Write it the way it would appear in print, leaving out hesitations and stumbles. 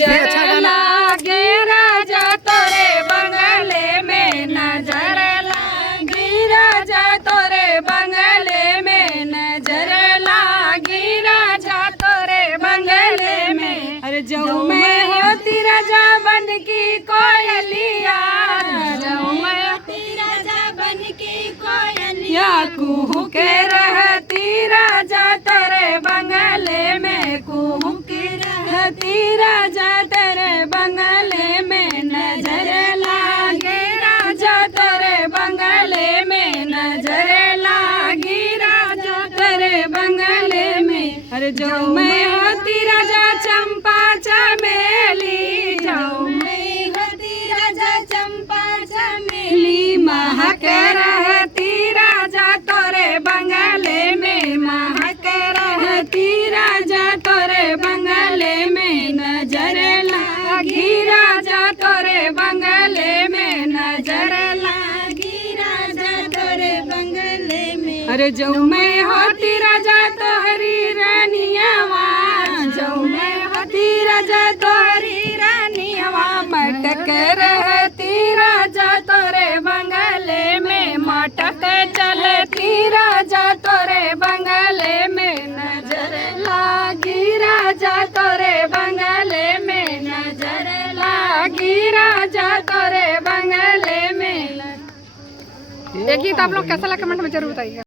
सबसे अच्छा गाना लागे राजा तोरे बंगले में नजर लागी राजा तोरे बंगले में नजर लागी राजा तोरे बंगले में। अरे जाऊं मैं होती राजा बन की कोयलिया, जाऊं मैं होती राजा बन की कोयलिया, कुहू के रहती राजा तेरे बंगले में, कुहू के रहती राजा तेरे बंगले में नजर लागे राजा तेरे बंगले में नजर लागी राजा तेरे बंगले में। अरे जो मैं होती राजा चंपा चमेली, जाऊं मैं होती राजा चंपा चमेली, महक रहती राजा तोरे बंगले में, महक रहती राजा तोरे बंगले में नजर लागी राजा तोरे बंगले में नजर लागी राजा तोरे बंगले में। अरे जो मैं होती राजा तोहरी रानियावा, जो मैं होती राजा तोहरी रानियावा, मटक रहती राजा तोरे बंगले में, मटक चलती राजा तोरे बंगले में नजर लागी राजा तोरे बंगले में नजर लागी राजा तोरे बंगले में। देखिए तो आप लोग कैसा लगा कमेंट में जरूर बताइएगा।